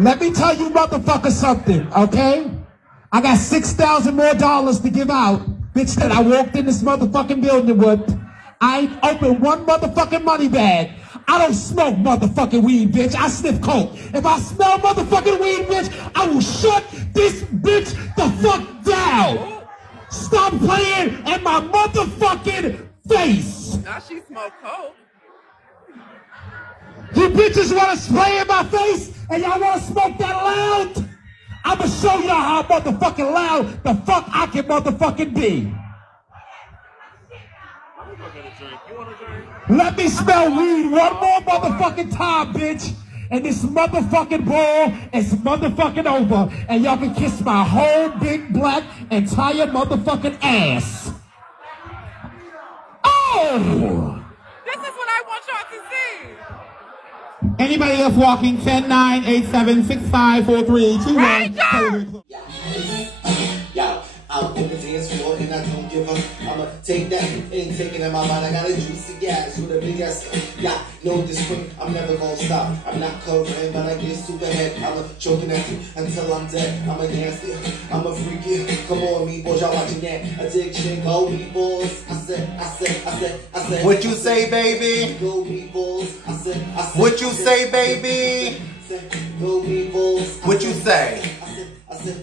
Let me tell you motherfucker something, okay? I got $6,000 more to give out, bitch, that I walked in this motherfucking building with. I ain't opened one motherfucking money bag. I don't smoke motherfucking weed, bitch. I sniff coke. If I smell motherfucking weed, bitch, I will shut this bitch the fuck down. Stop playing in my motherfucking face. Now she smoke coke. You bitches want to spray in my face and y'all want to smoke that loud? I'ma show y'all how motherfucking loud the fuck I can motherfucking be. Let me smell weed one more motherfucking time, bitch. And this motherfucking ball is motherfucking over. And y'all can kiss my whole big black entire motherfucking ass. Oh! This is what I want y'all to see. Anybody else walking? 10-9-8-7-6-5-4-3-2-1. Yo, I'm on the dance floor and I don't give up. I'ma take that, ain't taking in my mind. I got a juicy gas with a big ass. Yeah, know this quick, I'm never gonna stop. I'm not covering, but I get super head. I'm a choking at you until I'm dead. I'm a nasty, I'm a freaky. Come on, me boys, y'all watching that addiction. Go me boys. I said. What you say, baby? Go me boys. I said. What you say, baby? Go me boys. What you say? I said,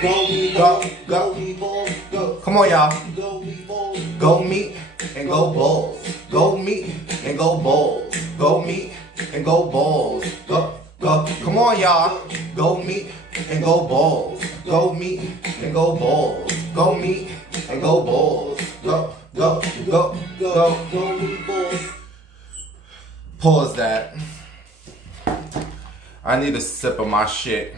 go me balls, go. Come on, y'all. Go me balls. Go meet and go balls. Go meet and go balls. Go meet and go balls. Go. Come on, y'all. Go meet and go balls. Go meet and go balls. Go meet and go balls. Go me balls. Pause that. I need a sip of my shit.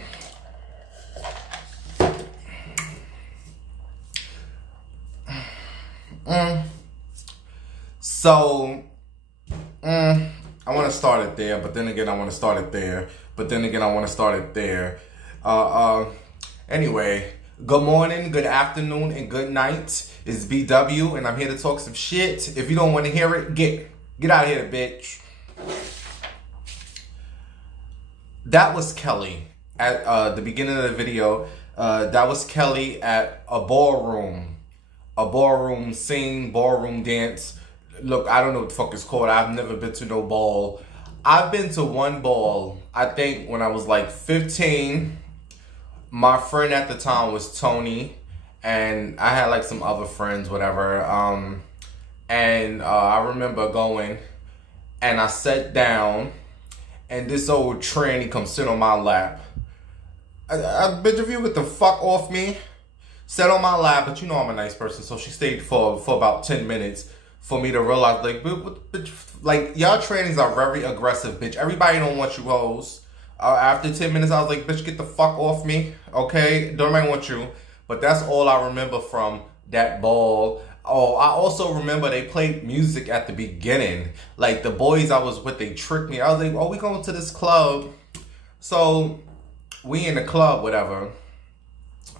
So, I want to start it there, but then again, I want to start it there. But then again, I want to start it there. Anyway, good morning, good afternoon, and good night. It's BW, and I'm here to talk some shit. If you don't want to hear it, get out of here, bitch. That was Kelly at the beginning of the video. That was Kelly at a ballroom scene, ballroom dance. Look, I don't know what the fuck it's called. I've never been to no ball. I've been to one ball, I think when I was like 15. My friend at the time was Tony, and I had like some other friends, whatever. I remember going, and I sat down, and this old tranny come sit on my lap. Bitch, if you get the fuck off me. Sat on my lap, but you know I'm a nice person, so she stayed for about 10 minutes for me to realize, like, bitch, like, y'all trannies are very aggressive, bitch. Everybody don't want you hoes. After 10 minutes, I was like, bitch, get the fuck off me, okay? Don't nobody want you. But that's all I remember from that ball. Oh, I also remember they played music at the beginning. Like, the boys I was with, they tricked me. I was like, oh, we going to this club. So, we in the club, whatever,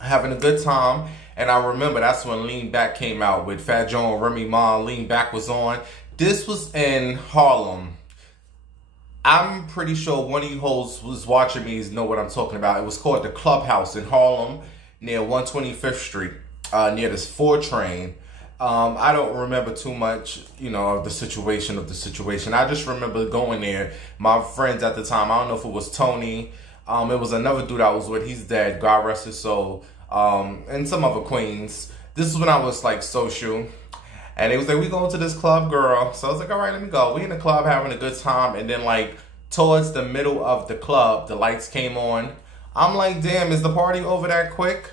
having a good time. And I remember that's when Lean Back came out with Fat Joe and Remy Ma. Lean Back was on. This was in Harlem. I'm pretty sure one of you hoes was watching me know what I'm talking about. It was called the Clubhouse in Harlem near 125th Street, near this 4 train. I don't remember too much, you know, of the situation. I just remember going there. My friends at the time, I don't know if it was Tony. It was another dude I was with. He's dead. God rest his soul. And some other queens. This is when I was like social. And they was like, we going to this club, girl. So I was like, all right, let me go. We in the club having a good time. And then like towards the middle of the club, the lights came on. I'm like, damn, is the party over that quick?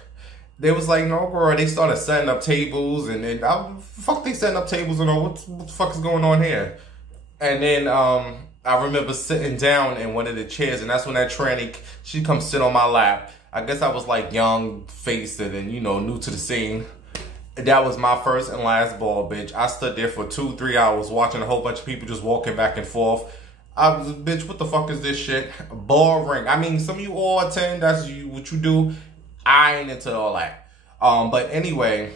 They was like, no, girl. They started setting up tables. And then, fuck they setting up tables and all. What the fuck is going on here? And then, I remember sitting down in one of the chairs, and that's when that tranny, she come sit on my lap. I guess I was like young faced and, you know, new to the scene. That was my first and last ball, bitch. I stood there for 2-3 hours watching a whole bunch of people just walking back and forth. I was, bitch, what the fuck is this shit? Boring. I mean, some of you all attend, that's what you do. I ain't into all that. But anyway,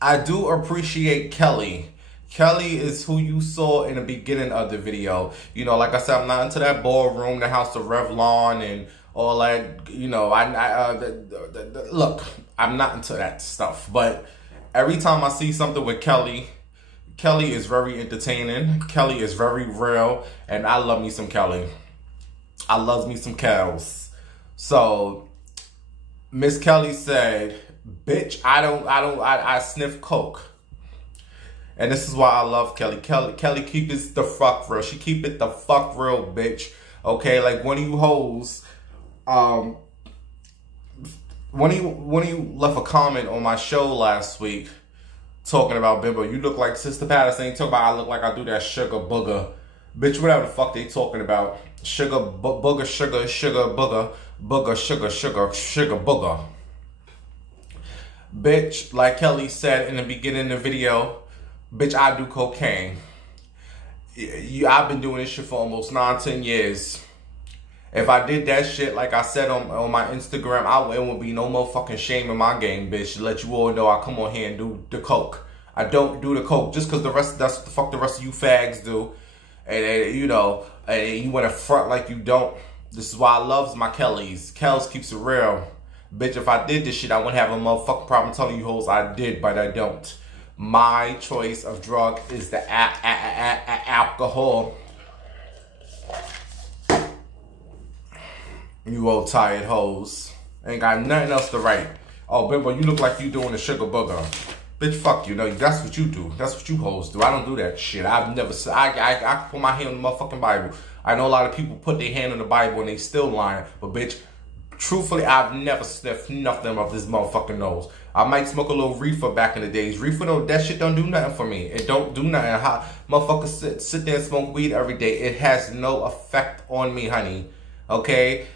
I do appreciate Kelly. Kelly is who you saw in the beginning of the video. You know, like I said, I'm not into that ballroom, the House of Revlon, and all that. You know, look, I'm not into that stuff. But every time I see something with Kelly, Kelly is very entertaining. Kelly is very real, and I love me some Kelly. I love me some Kels. So Miss Kelly said, "Bitch, I sniff coke." And this is why I love Kelly. Kelly keep it the fuck real. She keep it the fuck real, bitch. Okay, like one of you hoes, one of you left a comment on my show last week talking about Bimbo. You look like Sister Patterson. You talk about I look like I do that sugar booger. Bitch, whatever the fuck they talking about. Sugar booger, sugar booger, booger, sugar booger. Bitch, like Kelly said in the beginning of the video, bitch, I do cocaine. I've been doing this shit for almost 9-10 years. If I did that shit, like I said on my Instagram, it would be no motherfucking shame in my game, bitch. To let you all know I come on here and do the coke. I don't do the coke just because that's what the fuck the rest of you fags do. And you know, and you want to front like you don't. This is why I loves my Kellys. Kels keeps it real. Bitch, if I did this shit, I wouldn't have a motherfucking problem telling you hoes I did, but I don't. My choice of drug is the alcohol. You old tired hoes. Ain't got nothing else to write. Oh, Bimbo, you look like you doing a sugar booger. Bitch, fuck you. No, that's what you do. That's what you hoes do. I don't do that shit. I've never said. I put my hand on the motherfucking Bible. I know a lot of people put their hand on the Bible and they still lying. But bitch, truthfully, I've never sniffed nothing of this motherfucking nose. I might smoke a little reefer back in the days. Reefer, though, that shit don't do nothing for me. It don't do nothing. How motherfuckers sit there and smoke weed every day. It has no effect on me, honey. Okay?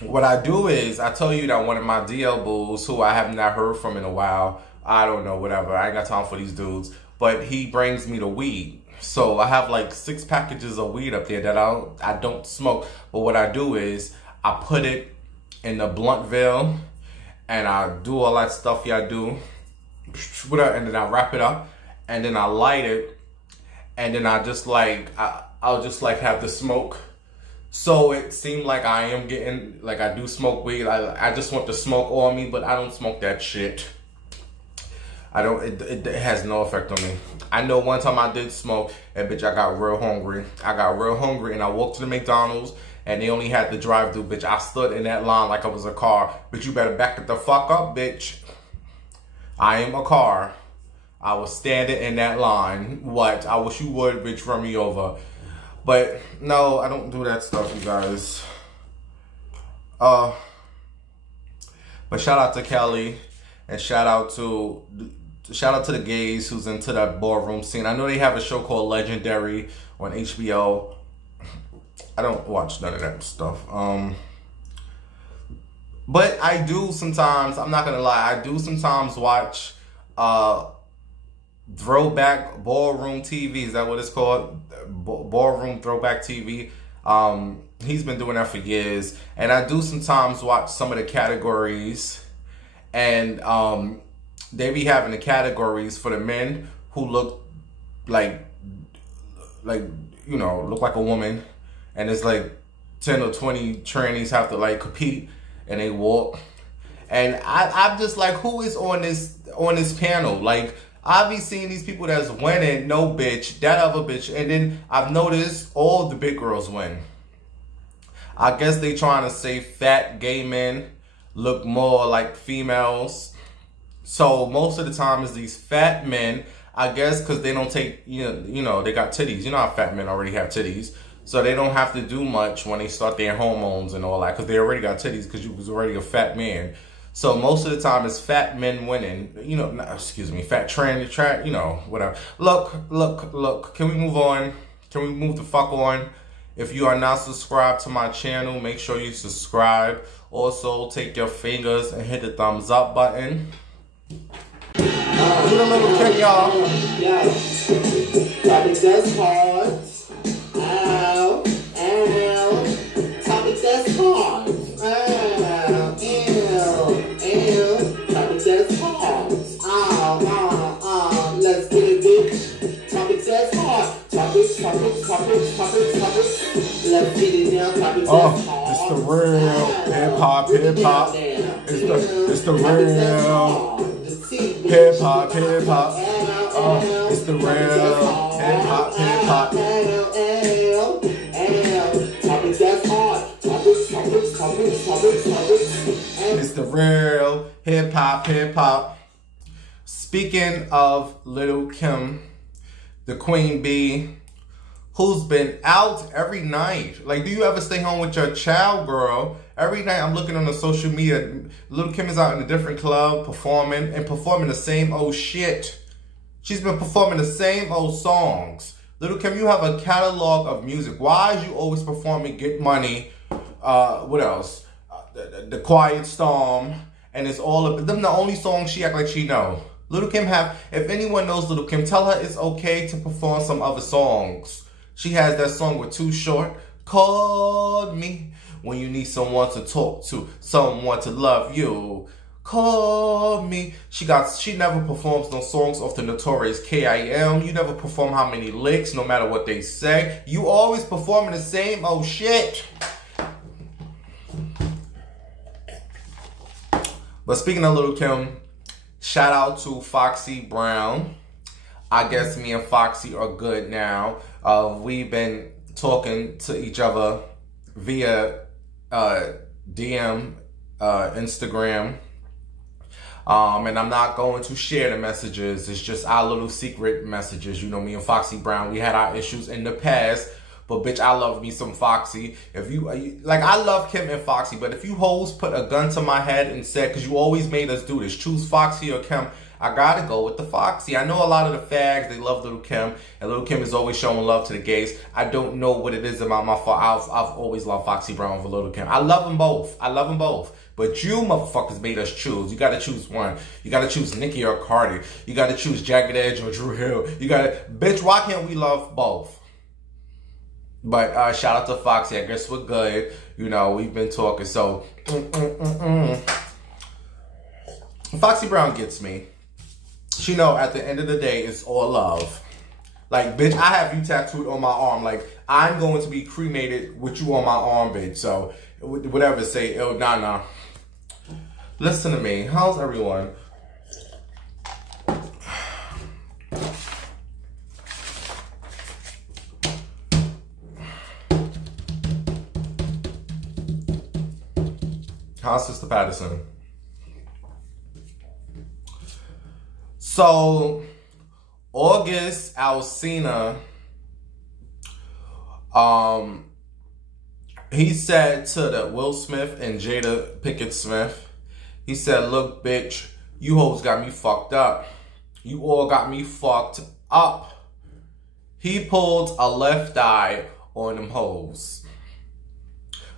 What I do is, I tell you that one of my DL bulls, who I have not heard from in a while, I don't know, whatever. I ain't got time for these dudes. But he brings me the weed. So I have like 6 packages of weed up there that I don't smoke. But what I do is, I put it in the Bluntville, and I do all that stuff I do, and then I wrap it up, and then I light it, and then I just like, I'll just like have the smoke. So it seemed like I am getting, like I do smoke weed. I just want the smoke on me, but I don't smoke that shit. I don't, it has no effect on me. I know one time I did smoke, and bitch, I got real hungry. And I walked to the McDonald's, and they only had the drive-thru, bitch. I stood in that line like I was a car. Bitch, you better back it the fuck up, bitch. I am a car. I was standing in that line. What? I wish you would, bitch, run me over. But, no, I don't do that stuff, you guys. But shout out to Kelly, and shout out to the gays who's into that ballroom scene. I know they have a show called Legendary on HBO. I don't watch none of that stuff. But I do sometimes, I'm not gonna lie, I do sometimes watch throwback ballroom TV. Is that what it's called? Ballroom throwback TV. He's been doing that for years. And I do sometimes watch some of the categories. And they be having the categories for the men who look like you know, look like a woman. And it's like 10 or 20 trannies have to like compete, and they walk. And I'm just like, who is on this panel? Like, I be seeing these people that's winning. No, bitch, that other bitch. And then I've noticed all the big girls win. I guess they trying to say fat gay men look more like females. So most of the time it's these fat men, I guess, because they don't take, you know, they got titties. You know how fat men already have titties. So they don't have to do much when they start their hormones and all that, because they already got titties because you was already a fat man. So most of the time it's fat men winning. You know, excuse me, fat trans, you know, whatever. Look. Can we move on? Can we move the fuck on? If you are not subscribed to my channel, make sure you subscribe. Also, take your fingers and hit the thumbs up button. Do the little kick, y'all. Yes. Topic that's hard. Ow. Ow. Topic that's hard. Ow. Ew. Topic that's hard. Let's get it, bitch. It's the real hip hop. It's the real hip hop. It's the real hip hop. It's the real hip hop. Speaking of Lil' Kim, the Queen Bee, who's been out every night. Like, do you ever stay home with your child, girl? Every night I'm looking on the social media. Lil' Kim is out in a different club performing the same old shit. She's been performing the same old songs. Lil' Kim, you have a catalog of music. Why is you always performing Get Money? What else? The Quiet Storm. And it's all of them. The only songs she act like she know. Lil' Kim if anyone knows Lil' Kim, tell her it's okay to perform some other songs. She has that song with Too Short. Call me when you need someone to talk to, someone to love you. Call me. She never performs no songs off the notorious KIM. You never perform how many licks, no matter what they say. You always performing the same old shit. But speaking of Lil' Kim, shout out to Foxy Brown. I guess me and Foxy are good now. We've been talking to each other via DM, Instagram. And I'm not going to share the messages. It's just our little secret messages. You know, me and Foxy Brown, we had our issues in the past. But bitch, I love me some Foxy. If you, like, I love Kim and Foxy. But if you hoes put a gun to my head and said, because you always made us do this, choose Foxy or Kim, I gotta go with the Foxy. I know a lot of the fags, they love Lil' Kim. And Lil' Kim is always showing love to the gays. I don't know what it is about my fault. I've always loved Foxy Brown over Lil' Kim. I love them both. I love them both. But you motherfuckers made us choose. You gotta choose one. You gotta choose Nicki or Cardi. You gotta choose Jagged Edge or Drew Hill. You gotta, bitch, why can't we love both? But shout out to Foxy. I guess we're good. You know, we've been talking. So, Foxy Brown gets me. She know at the end of the day, it's all love. Like, bitch, I have you tattooed on my arm. Like, I'm going to be cremated with you on my arm, bitch. So, whatever, say, oh, nah. Listen to me. How's everyone? How's Sister Patterson? So, August Alsina, he said to the Will Smith and Jada Pinkett Smith, he said, look, bitch, you hoes got me fucked up. You all got me fucked up. He pulled a left eye on them hoes.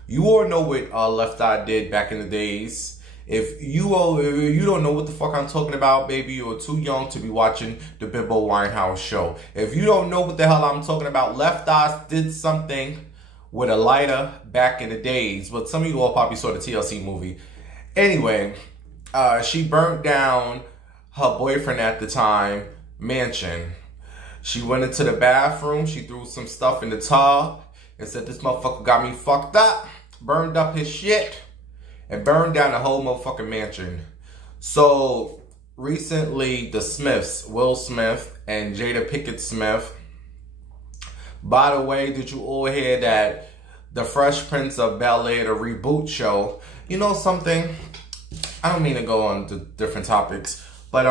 You all know what Left Eye did back in the days. If you don't know what the fuck I'm talking about, baby, you're too young to be watching the Bimbo Winehouse show. If you don't know what the hell I'm talking about, Left Eye did something with a lighter back in the days. But some of you all probably saw the TLC movie. Anyway, she burnt down her boyfriend at the time mansion. She went into the bathroom. She threw some stuff in the tub and said, this motherfucker got me fucked up. Burned up his shit. And burned down the whole motherfucking mansion. So, recently, the Smiths, Will Smith and Jada Pinkett Smith. By the way, did you all hear that the Fresh Prince of Bel-Air, the reboot show? You know something? I don't mean to go on to different topics. But,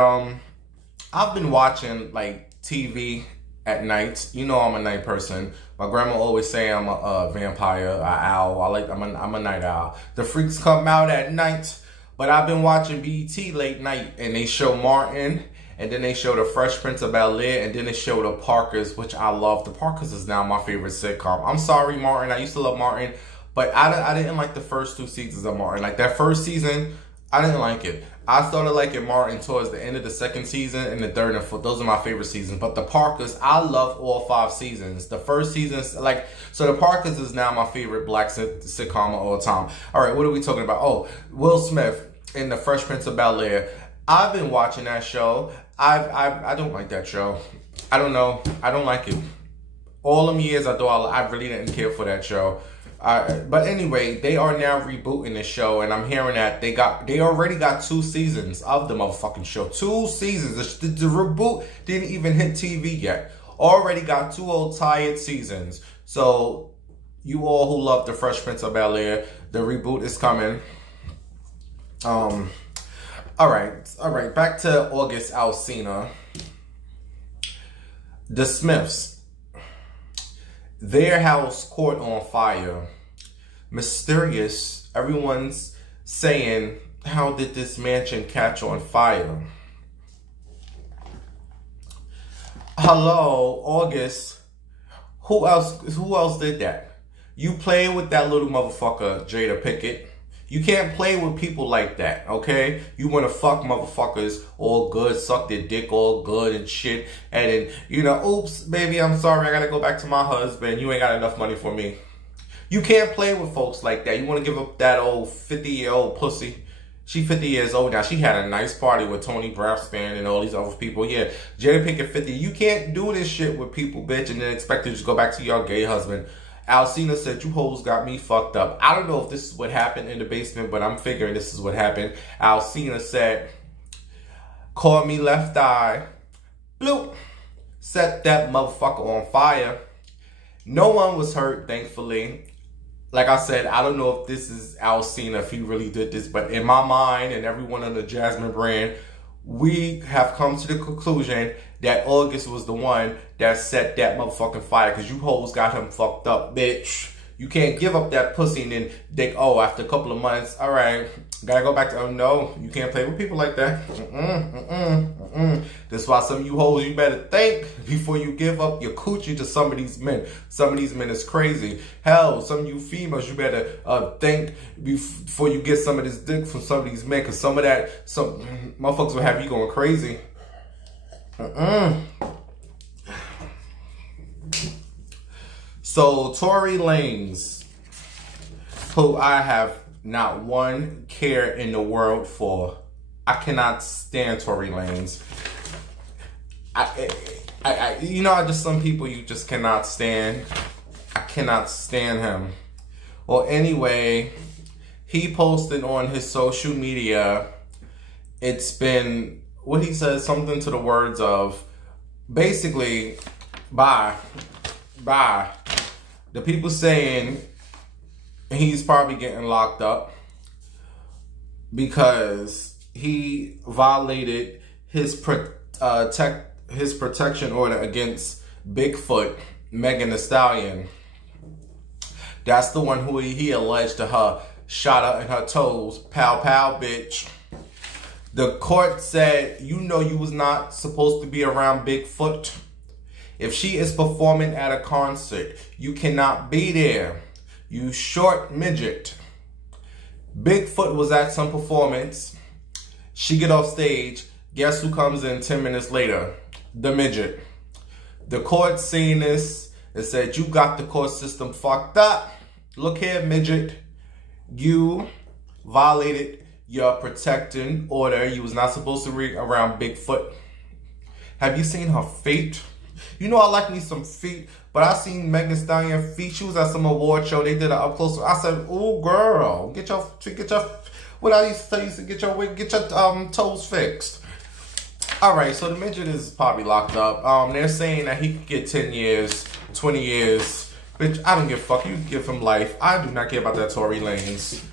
I've been watching, like, TV at night. You know I'm a night person. My grandma always say I'm a vampire, an owl. I'm a night owl. The freaks come out at night. But I've been watching BET late night, and they show Martin, and then they show the Fresh Prince of Bel-Air, and then they show the Parkers, which I love. The Parkers is now my favorite sitcom. I'm sorry, Martin. I used to love Martin, but I didn't like the first 2 seasons of Martin. Like that first season, I didn't like it. I started liking Martin towards the end of the second season and the third and fourth. Those are my favorite seasons. But the Parkers, I love all 5 seasons. The first season, like, so the Parkers is now my favorite black sitcom of all time. All right, what are we talking about? Oh, Will Smith in the Fresh Prince of Bel-Air. I've been watching that show. I don't like that show. I don't know. I don't like it. All them years I thought I really didn't care for that show. But anyway, they are now rebooting the show, and I'm hearing that they already got 2 seasons of the motherfucking show. 2 seasons. The reboot didn't even hit TV yet. Already got 2 old tired seasons. So you all who love the Fresh Prince of Bel-Air, the reboot is coming. All right. Back to August Alsina. The Smiths. Their house caught on fire. Mysterious. Everyone's saying, how did this mansion catch on fire? Hello, August. Who else did that? You play with that little motherfucker, Jada Pickett. You can't play with people like that, okay? You want to fuck motherfuckers all good, suck their dick all good and shit. And then, you know, oops, baby, I'm sorry. I got to go back to my husband. You ain't got enough money for me. You can't play with folks like that. You want to give up that old 50-year-old pussy. She 50 years old now. She had a nice party with Tony Braxton and all these other people. Yeah, Jada Pinkett 50. You can't do this shit with people, bitch, and then expect to just go back to your gay husband. Alsina said, you hoes got me fucked up. I don't know if this is what happened in the basement, but I'm figuring this is what happened. Alsina said, call me left eye. Bloop. Set that motherfucker on fire. No one was hurt, thankfully. Like I said, I don't know if this is Alsina, if he really did this, but in my mind and everyone on the Jasmine brand, we have come to the conclusion that August was the one that set that motherfucking fire, because you hoes got him fucked up, bitch. You can't give up that pussy and then think, oh, after a couple of months, all right, gotta go back to, oh, no, you can't play with people like that. That's why some of you hoes, you better think before you give up your coochie to some of these men. Some of these men is crazy. Hell, some of you females, you better think before you get some of this dick from some of these men, because some of that, some motherfuckers will have you going crazy. So, Tory Lanez, who I have not one care in the world for. I cannot stand Tory Lanez. You know, just some people you just cannot stand. I cannot stand him. Well, anyway, he posted on his social media, it's been, what he says, something to the words of, basically, bye. The people saying he's probably getting locked up because he violated his protection order against Bigfoot, Megan Thee Stallion. That's the one who he alleged to her shot her in her toes. Pow, pow, bitch. The court said, you know you was not supposed to be around Bigfoot. If she is performing at a concert, you cannot be there. You short midget. Bigfoot was at some performance. She get off stage. Guess who comes in 10 minutes later? The midget. The court seen this and said, you got the court system fucked up. Look here, midget. You violated your protecting order. You was not supposed to be around Bigfoot. Have you seen her feet? You know I like me some feet, but I seen Megan Thee Stallion feet. She was at some award show. They did an up close. I said, "Oh, girl, get your what I used to tell you to get your toes fixed." All right, so the midget is probably locked up. They're saying that he could get 10 years, 20 years. Bitch, I don't give a fuck. You give him life. I do not care about that Tory Lanez.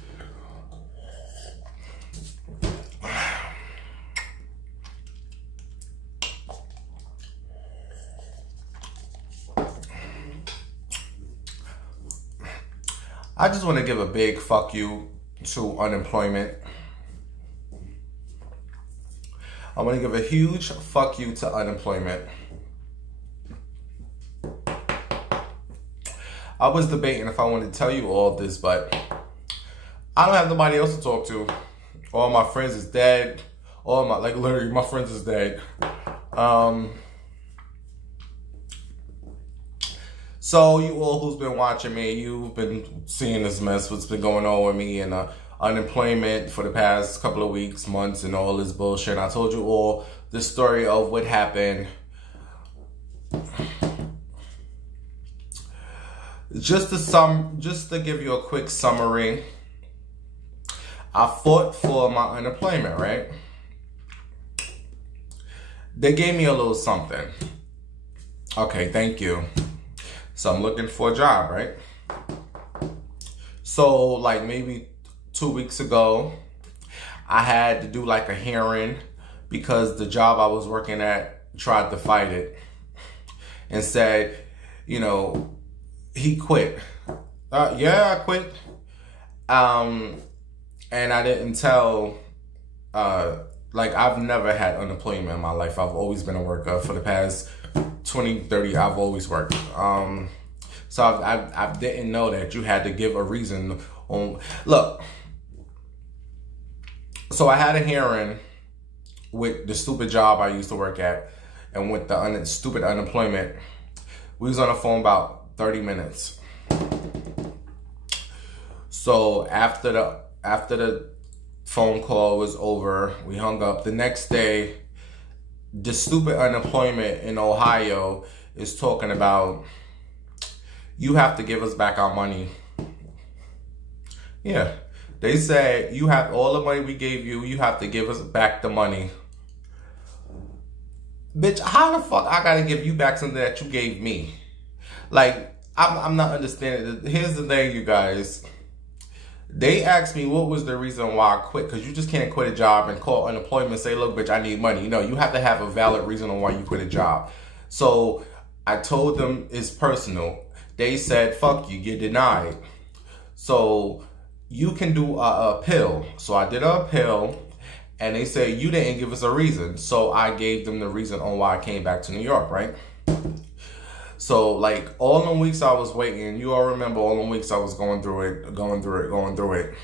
I just want to give a big fuck you to unemployment. I want to give a huge fuck you to unemployment. I was debating if I wanted to tell you all this, but I don't have nobody else to talk to. All my friends is dead. Literally, my friends is dead. So you all who's been watching me, you've been seeing this mess, what's been going on with me and unemployment for the past couple of weeks, months, and all this bullshit. And I told you all the story of what happened just to give you a quick summary, I fought for my unemployment, right? They gave me a little something. Okay, thank you. So I'm looking for a job, right? So like maybe 2 weeks ago, I had to do like a hearing because the job I was working at tried to fight it and said, you know, he quit. Yeah, I quit. And I didn't tell, like I've never had unemployment in my life. I've always been a worker for the past 20, 30, I've always worked. So I didn't know that you had to give a reason on, look. So I had a hearing with the stupid job I used to work at and with the stupid unemployment. We was on the phone about 30 minutes. So after the phone call was over, we hung up. The next day, the stupid unemployment in Ohio is talking about, you have to give us back our money. Yeah. They said, you have all the money we gave you, you have to give us back the money. Bitch, how the fuck I gotta give you back something that you gave me? Like, I'm not understanding. Here's the thing, you guys. They asked me what was the reason why I quit, because you just can't quit a job and call unemployment and say, look, bitch, I need money. You know, you have to have a valid reason on why you quit a job. So I told them it's personal. They said, fuck you, you're denied. So you can do a appeal. So I did an appeal, and they say you didn't give us a reason. So I gave them the reason on why I came back to New York, right? So like all the weeks I was waiting, you all remember all the weeks I was going through it.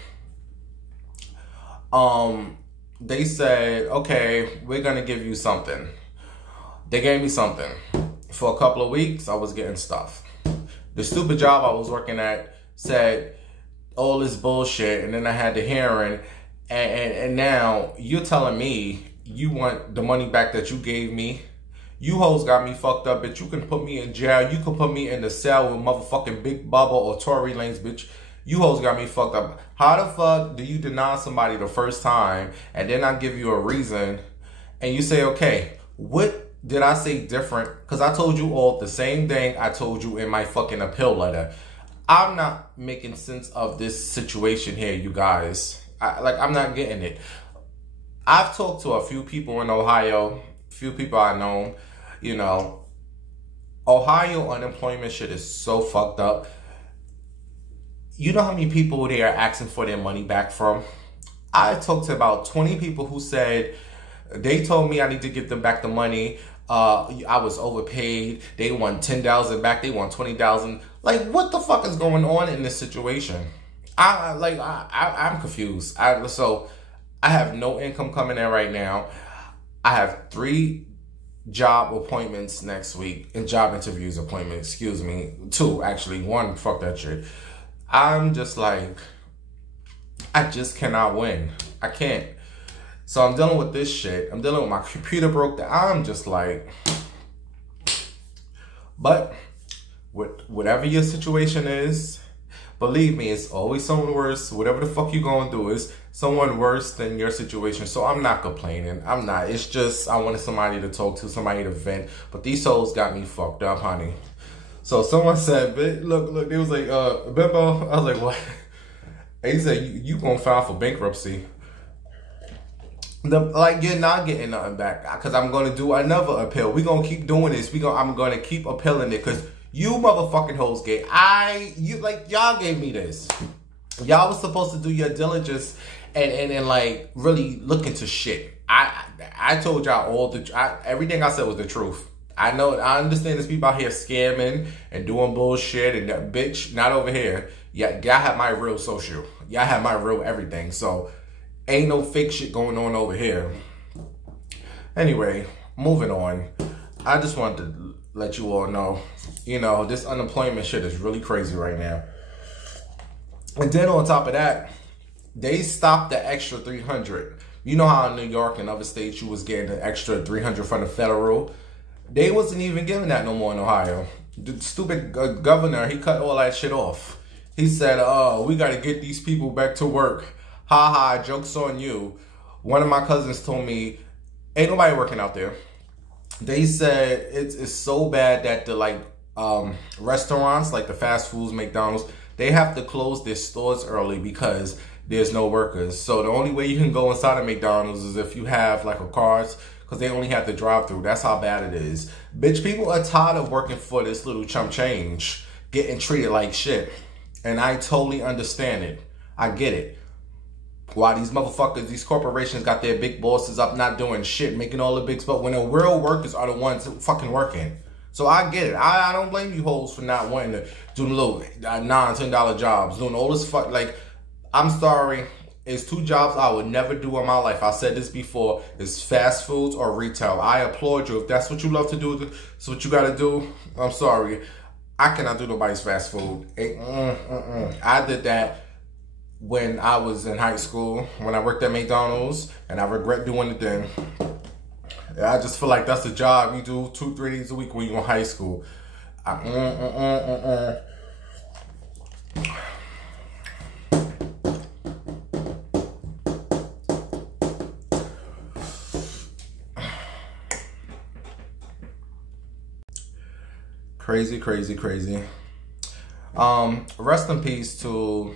They said, okay, we're gonna give you something. They gave me something. For a couple of weeks, I was getting stuff. The stupid job I was working at said all this bullshit, and then I had the hearing, and now you're telling me you want the money back that you gave me. You hoes got me fucked up, bitch. You can put me in jail. You can put me in the cell with motherfucking Big Bubba or Tory Lanez, bitch. You hoes got me fucked up. How the fuck do you deny somebody the first time, and then I give you a reason, and you say, okay, what did I say different? Because I told you all the same thing I told you in my fucking appeal letter. I'm not making sense of this situation here, you guys. I'm not getting it. I've talked to a few people in Ohio, few people I know. You know, Ohio unemployment shit is so fucked up. You know how many people they are asking for their money back from? I talked to about 20 people who said they told me I need to give them back the money. I was overpaid. They want $10,000 back. They want $20,000. Like, what the fuck is going on in this situation? I'm confused. So I have no income coming in right now. I have 3 job appointments next week, and job interviews appointments, excuse me. 2, actually. 1, fuck that shit. I'm just like, I just cannot win. I can't. So I'm dealing with this shit. I'm dealing with my computer broke down. I'm just like, but whatever your situation is, believe me, it's always someone worse. Whatever the fuck you going through is someone worse than your situation. So I'm not complaining. I'm not. It's just I wanted somebody to talk to, somebody to vent. But these souls got me fucked up, honey. So someone said, look, they was like, Bimbo. I was like, what? And he said, you gonna file for bankruptcy. Like, you're not getting nothing back, because I'm going to do another appeal. We're going to keep doing this. I'm going to keep appealing it, because you motherfucking hoes gave. Y'all gave me this. Y'all was supposed to do your diligence and like, really look into shit. I told y'all everything I said was the truth. I understand there's people out here scamming and doing bullshit, and that bitch, not over here. Y'all have my real social. Y'all have my real everything, so ain't no fake shit going on over here. Anyway, moving on. I just wanted to let you all know, you know, this unemployment shit is really crazy right now. And then on top of that, they stopped the extra $300. You know how in New York and other states you was getting the extra $300 from the federal? They wasn't even giving that no more in Ohio. the stupid governor, he cut all that shit off. He said, "Oh, we got to get these people back to work. Ha ha, joke's on you." One of my cousins told me, ain't nobody working out there. They said it's so bad that the restaurants, like the fast foods, McDonald's, they have to close their stores early because there's no workers. So the only way you can go inside of McDonald's is if you have like a car, because they only have the drive-through. That's how bad it is. Bitch, people are tired of working for this little chump change, getting treated like shit. And I totally understand it. I get it. Why these motherfuckers, these corporations got their big bosses up not doing shit, making all the big stuff when the real workers are the ones fucking working. So I get it. I don't blame you hoes for not wanting to do the little $9, $10 jobs, doing all this fuck. Like, I'm sorry. It's 2 jobs I would never do in my life. I said this before. It's fast foods or retail. I applaud you. If that's what you love to do, that's what you got to do. I'm sorry. I cannot do nobody's fast food. I did that when I was in high school, when I worked at McDonald's, and I regret doing it then. I just feel like that's a job you do 2-3 days a week when you're in high school. Crazy, crazy, crazy. Rest in peace to,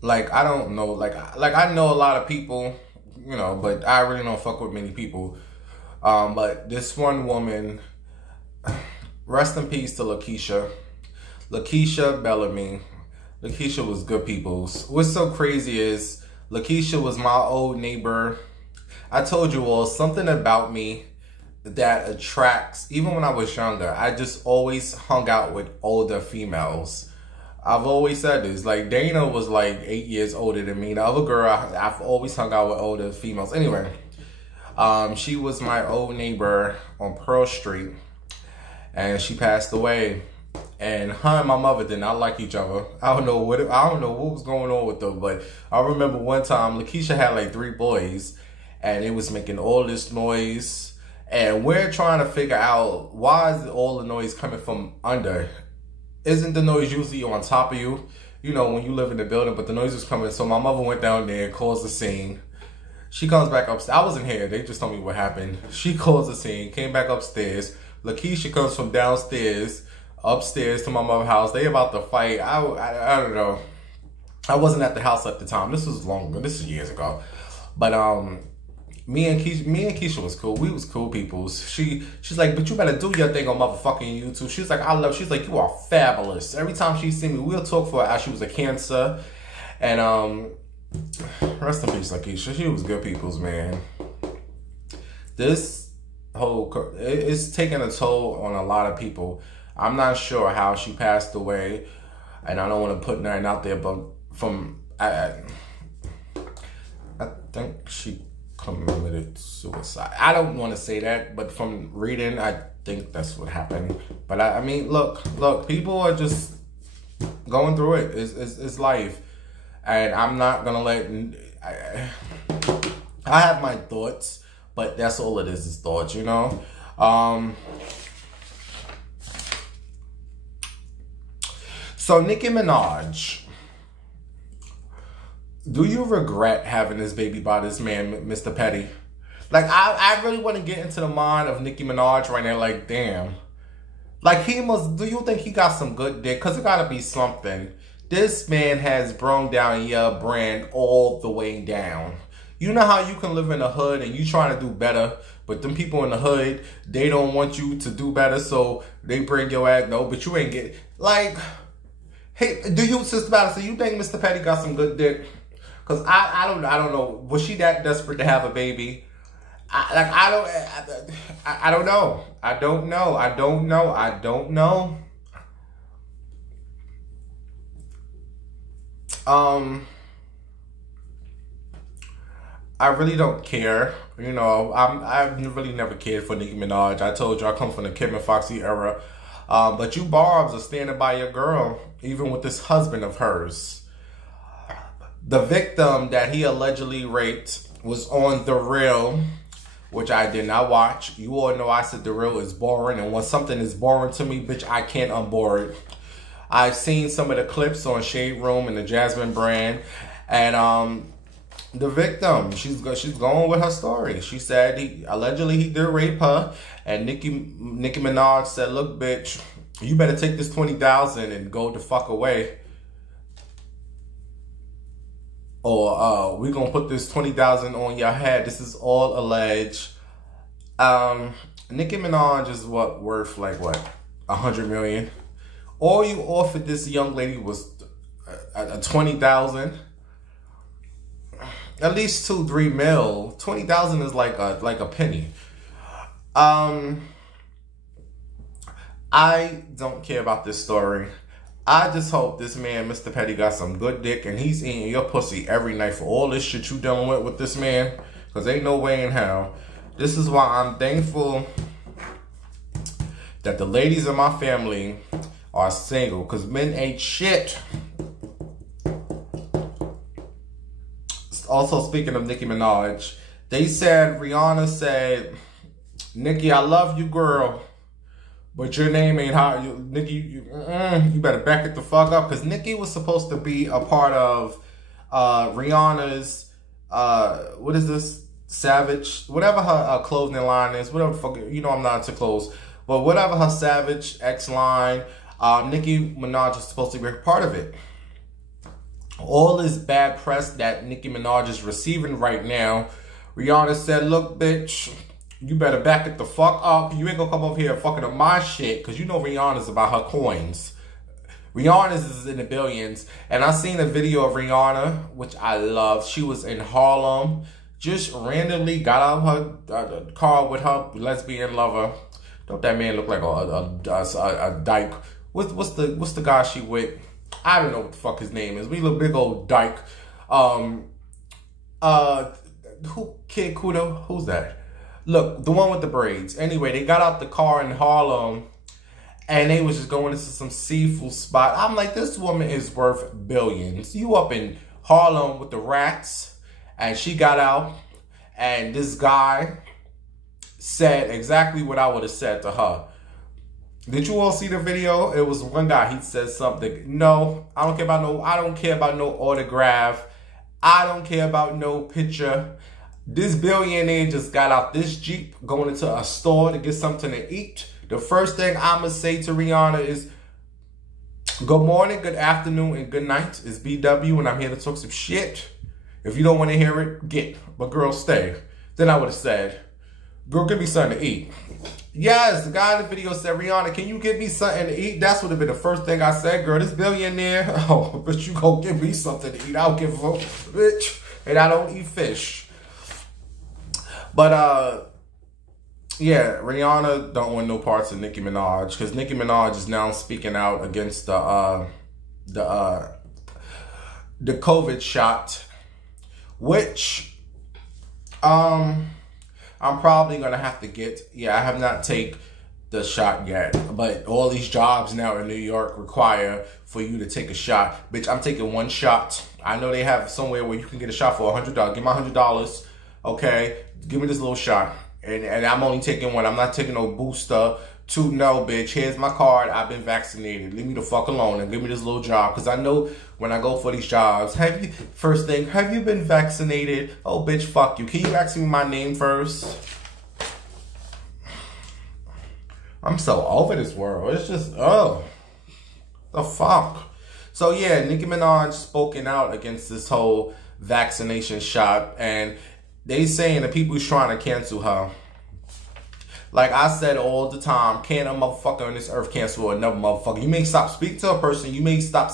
like, I don't know, like I know a lot of people, you know, but I really don't fuck with many people. But this one woman, rest in peace to Lakeisha Bellamy. Lakeisha was good peoples. What's so crazy is Lakeisha was my old neighbor. I told you all, something about me that attracts, even when I was younger, I just always hung out with older females. I've always said this. Like, Dana was like 8 years older than me. The other girl, I've always hung out with older females. Anyway, she was my old neighbor on Pearl Street, and she passed away. And her and my mother did not like each other. I don't know what was going on with them, but I remember one time Lakeisha had like 3 boys, and it was making all this noise. And we're trying to figure out, why is all the noise coming from under? Isn't the noise usually on top of you? You know, when you live in the building, but the noise was coming. So my mother went down there, caused the scene. She comes back upstairs. I wasn't here. They just told me what happened. She caused the scene, came back upstairs. Lakeisha comes from downstairs, upstairs to my mother's house. They about to fight. I don't know. I wasn't at the house at the time. This was long ago. This is years ago. But me and Keisha was cool. We was cool peoples. She's like, but you better do your thing on motherfucking YouTube. She's like, she's like, you are fabulous. Every time she see me, we'll talk for her. She was a Cancer. And rest in peace, Lakeisha. She was good peoples, man. This whole, it's taking a toll on a lot of people. I'm not sure how she passed away, and I don't want to put nothing out there, but I think she committed suicide. I don't want to say that, but from reading, I think that's what happened. But I mean, look, people are just going through it. It's life, and I'm not gonna let. I have my thoughts, but that's all it is thoughts, you know. So Nicki Minaj, do you regret having this baby by this man, Mr. Petty? Like, I really want to get into the mind of Nicki Minaj right now. Like, damn. Like, do you think he got some good dick? Because it got to be something. This man has brought down your brand all the way down. You know how you can live in the hood and you trying to do better, but them people in the hood, they don't want you to do better, so they bring your ass. No, but you ain't get, like, hey, do you, Sister Battle, so you think Mr. Petty got some good dick? Because I don't know. Was she that desperate to have a baby? I don't know. I don't know. I really don't care. You know, I've really never cared for Nicki Minaj. I told you I come from the Kim and Foxy era. But you Barbs are standing by your girl, even with this husband of hers. The victim that he allegedly raped was on The Real which I did not watch. You all know I said The Real is boring, and when something is boring to me, bitch, I can't unbore it. I've seen some of the clips on Shade Room and the Jasmine brand, and the victim, she's going with her story. She said allegedly he did rape her, and Nicki Minaj said, "Look, bitch, you better take this $20,000 and go the fuck away, or we gonna put this $20,000 on your head." This is all alleged. Nicki Minaj is worth like what, 100 million. All you offered this young lady was a 20,000. At least 2-3 mil. 20,000 is like a penny. I don't care about this story. I just hope this man, Mr. Petty, got some good dick and he's eating your pussy every night for all this shit you dealing with this man. Because ain't no way in hell. This is why I'm thankful that the ladies in my family are single. Because men ain't shit. Also, speaking of Nicki Minaj, they said, Rihanna said, "Nicki, I love you, girl, but your name ain't how you, Nicki, you better back it the fuck up." Because Nicki was supposed to be a part of Rihanna's, what is this? Savage, whatever her clothing line is, whatever the fuck, you know I'm not into clothes, but whatever her Savage X line, Nicki Minaj is supposed to be a part of it. All this bad press that Nicki Minaj is receiving right now, Rihanna said, "Look, bitch, you better back it the fuck up. You ain't gonna come over here fucking up my shit," because you know Rihanna's about her coins. Rihanna's is in the billions. And I seen a video of Rihanna, which I love. She was in Harlem, just randomly got out of her car with her lesbian lover. Don't that man look like a dyke? What's the guy she with? I don't know what the fuck his name is. We look big old dyke. Kid Kudo? Who's that? Look, the one with the braids. Anyway, they got out the car in Harlem and they was just going into some seafood spot. I'm like, this woman is worth billions. You up in Harlem with the rats, and she got out and this guy said exactly what I would have said to her. Did you all see the video? It was one guy, he said something. "No, I don't care about no autograph. I don't care about no picture. This billionaire just got out this Jeep going into a store to get something to eat. The first thing I'ma say to Rihanna is, good morning, good afternoon, and good night. It's BW and I'm here to talk some shit. If you don't want to hear it, get. But girl, stay." Then I would have said, "Girl, give me something to eat." Yes, the guy in the video said, "Rihanna, can you give me something to eat?" That's would have been the first thing I said. Girl, this billionaire, oh, but you go give me something to eat. I don't give a fuck, bitch. And I don't eat fish. But, yeah, Rihanna don't want no parts of Nicki Minaj. Because Nicki Minaj is now speaking out against the COVID shot. Which, I'm probably going to have to get. Yeah, I have not taken the shot yet. But all these jobs now in New York require for you to take a shot. Bitch, I'm taking one shot. I know they have somewhere where you can get a shot for $100. Give me $100. Okay? Give me this little shot. And I'm only taking one. I'm not taking no booster. No, bitch. Here's my card. I've been vaccinated. Leave me the fuck alone and give me this little job. Because I know when I go for these jobs, first thing, have you been vaccinated? Oh, bitch, fuck you. Can you ask me my name first? I'm so over this world. It's just, oh, the fuck. So, yeah, Nicki Minaj spoken out against this whole vaccination shot. And they saying the people who's trying to cancel her. Like I said all the time, can't a motherfucker on this earth cancel another motherfucker. You may stop speaking to a person, you may stop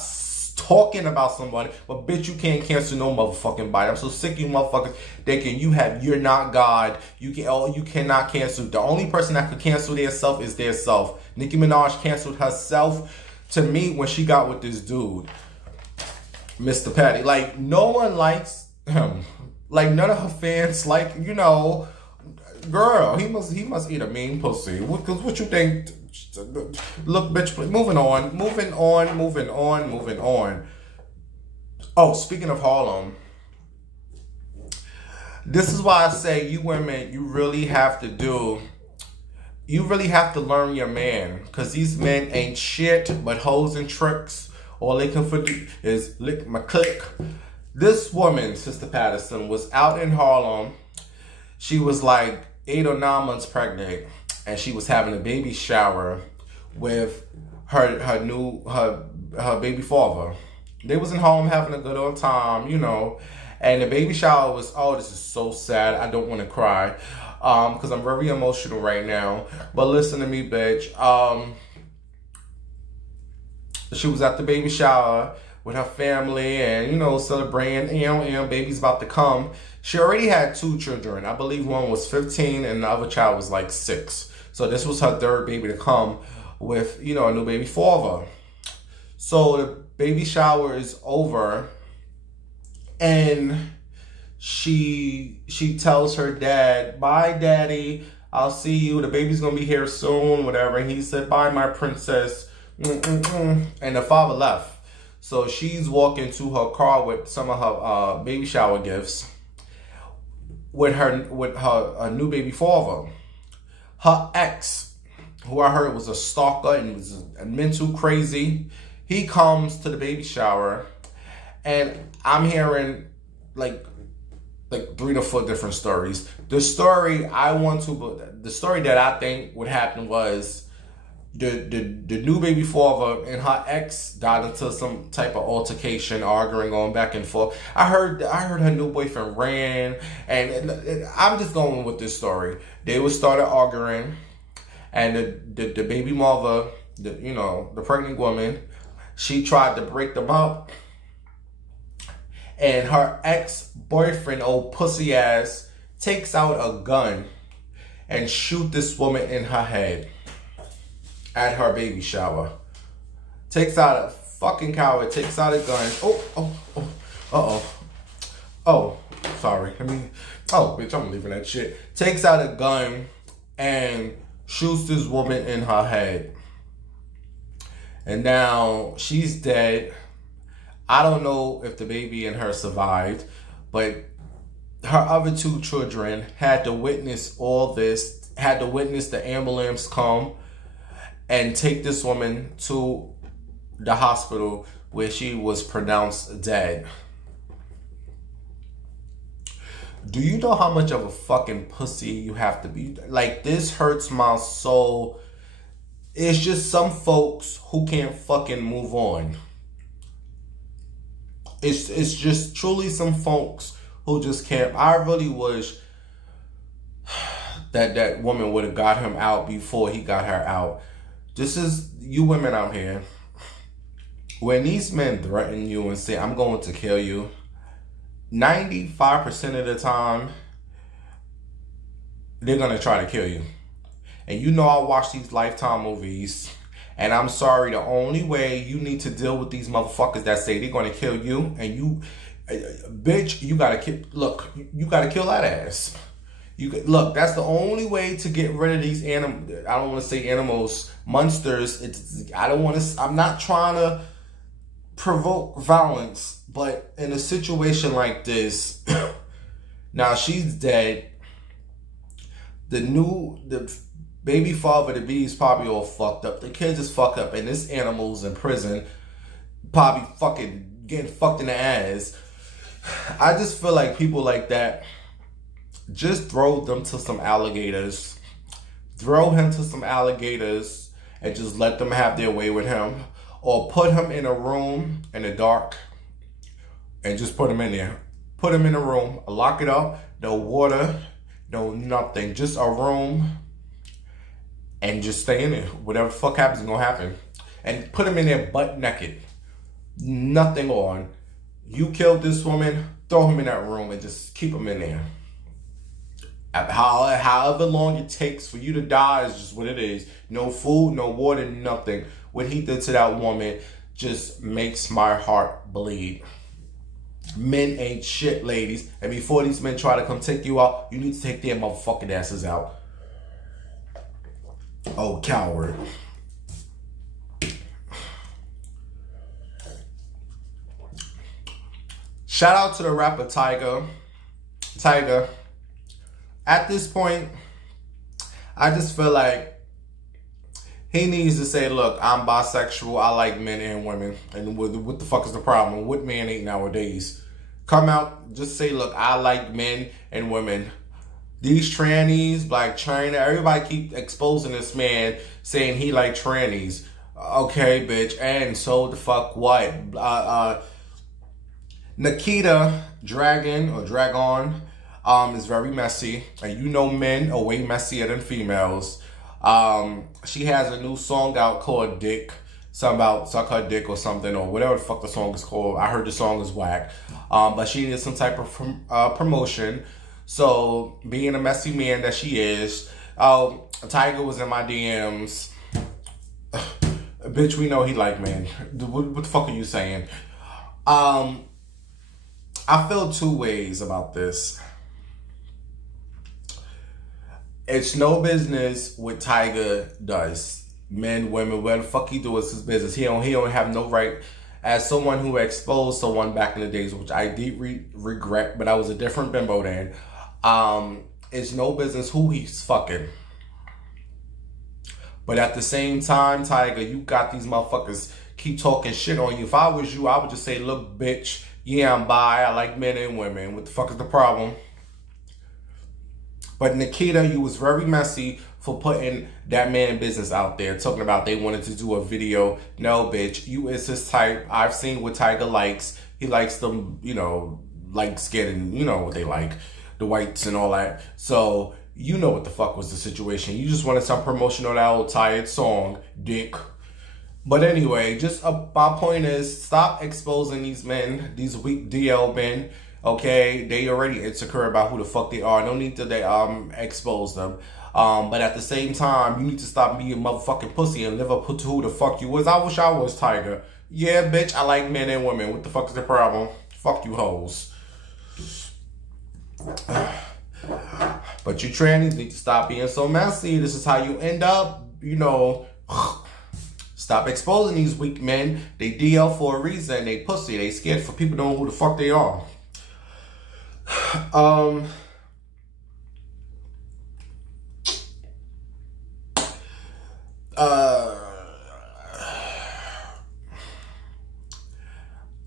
talking about somebody, but bitch, you can't cancel no motherfucking body. I'm so sick of you motherfuckers thinking you're not God. You cannot cancel. The only person that could cancel their self is their self. Nicki Minaj canceled herself to me when she got with this dude, Mr. Patty. Like, no one likes him. Like, none of her fans like, you know, girl, he must eat a mean pussy. What you think? Look, bitch, moving on. Oh, speaking of Harlem, This is why I say you women, you really have to learn your man. Because these men ain't shit but hoes and tricks. All they can do is lick my click. This woman, Sister Patterson, was out in Harlem. She was like 8 or 9 months pregnant. And she was having a baby shower with her baby father. They was in Harlem having a good old time, you know. And the baby shower was, oh, this is so sad. I don't want to cry. Because I'm very emotional right now. But listen to me, bitch. She was at the baby shower with her family and, you know, celebrating, baby's about to come. She already had 2 children. I believe one was 15 and the other child was like 6. So this was her 3rd baby to come with, you know, a new baby father. So the baby shower is over and she tells her dad, bye, daddy. I'll see you. The baby's going to be here soon, whatever. And he said, bye, my princess. And the father left. So she's walking to her car with some of her baby shower gifts with her new baby father. Her ex, who I heard was a stalker and was a mental crazy, he comes to the baby shower, and I'm hearing like 3 to 4 different stories. The story that I think would happen was the new baby father and her ex got into some type of altercation, arguing, going back and forth. I heard her new boyfriend ran, and I'm just going with this story. They would started arguing, and the baby mother, the pregnant woman, she tried to break them up, and her ex-boyfriend, old pussy ass, takes out a gun and shoot this woman in her head at her baby shower. Takes out a fucking coward, takes out a gun. Oh, sorry. Bitch, I'm leaving that shit. Takes out a gun and shoots this woman in her head. And now she's dead. I don't know if the baby and her survived, but her other 2 children had to witness all this, had to witness the ambulance come and take this woman to the hospital where she was pronounced dead. Do you know how much of a fucking pussy you have to be? Like, this hurts my soul. It's just some folks who can't fucking move on. It's just truly some folks who just can't. I really wish that woman would have got him out before he got her out. This is you women out here. When these men threaten you and say, I'm going to kill you, 95% of the time, they're going to try to kill you. And you know I watch these Lifetime movies. And I'm sorry, the only way you need to deal with these motherfuckers that say they're going to kill you, and you, bitch, you got to kill, look, you got to kill that ass. Look, that's the only way to get rid of these animals. I don't want to say animals, monsters. I'm not trying to provoke violence, but in a situation like this, now she's dead. The baby father, the baby's probably all fucked up. The kids is fucked up, and this animal's in prison, probably fucking getting fucked in the ass. I just feel like people like that, just throw them to some alligators. Throw him to some alligators and just let them have their way with him. Or put him in a room in the dark and just put him in there. Put him in a room, lock it up, no water, no nothing. Just a room and just stay in there. Whatever the fuck happens is gonna happen. And put him in there butt naked. Nothing on. You killed this woman, throw him in that room and just keep him in there. However long it takes for you to die is just what it is. No food, no water, nothing. What he did to that woman just makes my heart bleed. Men ain't shit, ladies. And before these men try to come take you out, you need to take their motherfucking asses out. Oh, coward. Shout out to the rapper Tyga. at this point, I just feel like he needs to say, look, I'm bisexual. I like men and women. And what the fuck is the problem? What man ain't nowadays? Come out, just say, look, I like men and women. These trannies, Black China, everybody keep exposing this man, saying he like trannies. Okay, bitch. And so the fuck what? Nikita Dragon is very messy. And you know men are way messier than females. She has a new song out called Dick. Something about suck her dick or something, or whatever the fuck the song is called. I heard the song is whack. But she needed some type of promotion. So, being a messy man that she is, Tiger was in my DMs. Bitch, we know he like men. What the fuck are you saying? I feel two ways about this. It's no business what Tiger does. Men, women, whatever the fuck he do is his business. He don't have no right. As someone who exposed someone back in the days, which I deeply regret, but I was a different bimbo then. It's no business who he's fucking. But at the same time, Tiger, you got these motherfuckers keep talking shit on you. If I was you, I would just say, look, bitch, yeah, I'm bi. I like men and women. What the fuck is the problem? But Nikita, you was very messy for putting that man business out there, talking about they wanted to do a video. No, bitch, you is his type. I've seen what Tiger likes. He likes them, you know, light skin and you know what they like. The whites and all that. So, you know what the fuck was the situation. You just wanted some promotion on that old tired song, Dick. But anyway, just my point is, stop exposing these men, these weak DL men. Okay, they already insecure about who the fuck they are. No need to expose them. But at the same time, you need to stop being a motherfucking pussy and live up to who the fuck you was. I wish I was Tiger. Yeah, bitch, I like men and women. What the fuck is the problem? Fuck you hoes. But you trannies need to stop being so messy. This is how you end up, you know. Stop exposing these weak men. They DL for a reason. They pussy. They scared for people to know who the fuck they are.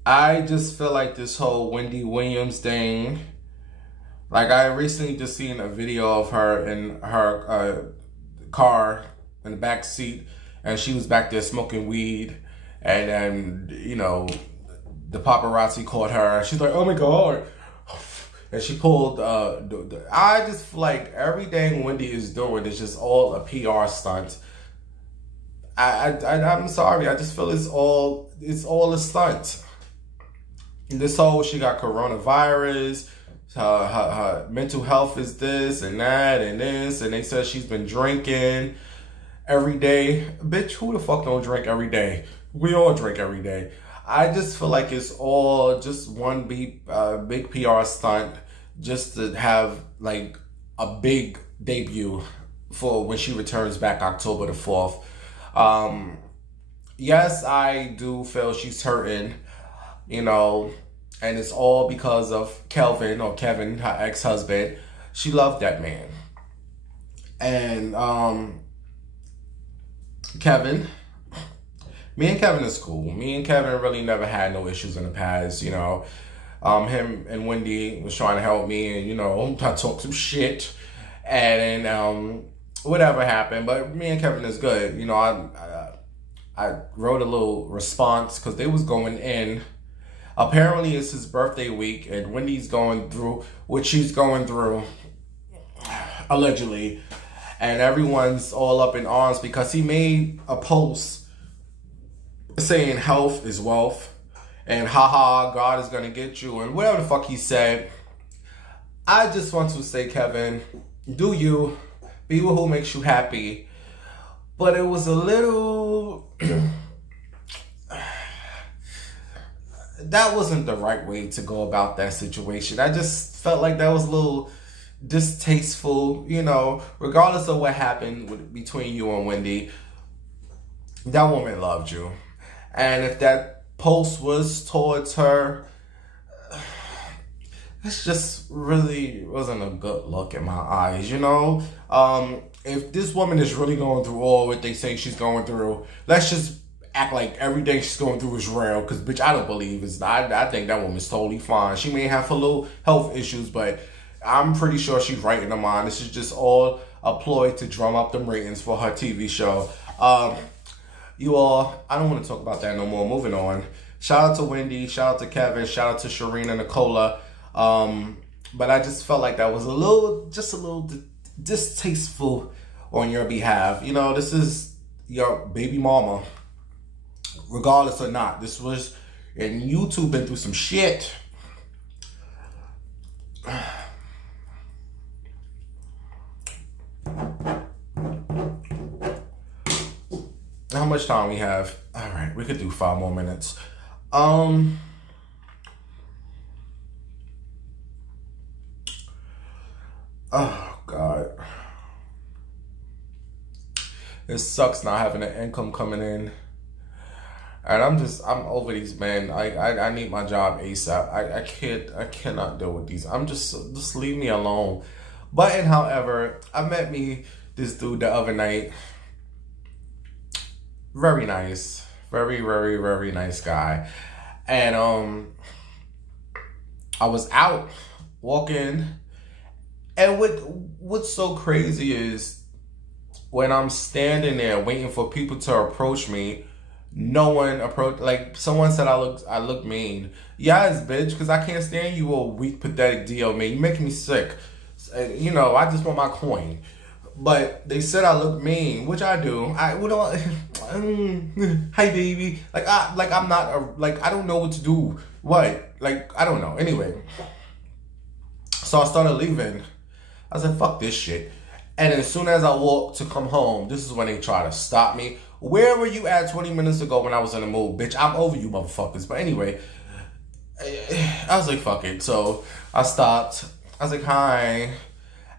I just feel like this whole Wendywilliams thing. Like, I recently just seen a video of her in her car in the back seat, and she was back there smoking weed, and then, you know, the paparazzi caught her. She's like, oh my God. And she pulled, I just feel like everything Wendy is doing is just all a PR stunt. I'm sorry, I just feel it's all a stunt. This whole, she got coronavirus, her mental health is this and that and this, and they said she's been drinking every day. Bitch, who the fuck don't drink every day? We all drink every day. I just feel like it's all just one big PR stunt just to have like a big debut for when she returns back October the 4th. Yes, I do feel she's hurting, you know, and it's all because of Kevin, her ex-husband. She loved that man. And Kevin, me and Kevin is cool. Me and Kevin really never had no issues in the past, you know. Him and Wendy was trying to help me and, you know, I talked some shit. And whatever happened. But me and Kevin is good. You know, I wrote a little response because they was going in. Apparently, it's his birthday week, and Wendy's going through what she's going through, allegedly. And everyone's all up in arms because he made a post saying health is wealth, and haha, God is going to get you, and whatever the fuck he said. I just want to say, Kevin, do you, be with who makes you happy. But it was a little... that wasn't the right way to go about that situation. I just felt like that was a little distasteful, you know, regardless of what happened between you and Wendy. That woman loved you. And if that post was towards her, This just really wasn't a good look in my eyes, you know? If this woman is really going through all what they say she's going through, let's just act like everything she's going through is real. Because, bitch, I don't believe it's not. I think that woman's totally fine. She may have a little health issues, but I'm pretty sure she's right in her mind. This is just all a ploy to drum up them ratings for her TV show. You all, I don't want to talk about that no more. Moving on. Shout out to Wendy. Shout out to Kevin. Shout out to Sharina Nicola. But I just felt like that was just a little distasteful on your behalf. You know, this is your baby mama. Regardless or not. This was, and YouTube been through some shit. How much time we have? All right, we could do 5 more minutes. Oh God, it sucks not having an income coming in, and I'm over these men. I need my job ASAP. I cannot deal with these. Just leave me alone. But however, I met this dude the other night. Very nice, very, very, very nice guy, and I was out walking, and what's so crazy is when I'm standing there waiting for people to approach me, no one approached. Like, someone said I look mean. Yes, bitch, because I can't stand you, a weak, pathetic DL man. You making me sick. You know, I just want my coin. But they said I look mean, which I do. Hi baby. I'm not I don't know what to do. What? I don't know. Anyway. So I started leaving. I said, fuck this shit. And as soon as I walked to come home, this is when they try to stop me. Where were you at 20 minutes ago when I was in the mood? Bitch, I'm over you motherfuckers. But anyway, I was like, fuck it. So I stopped. I was like, hi.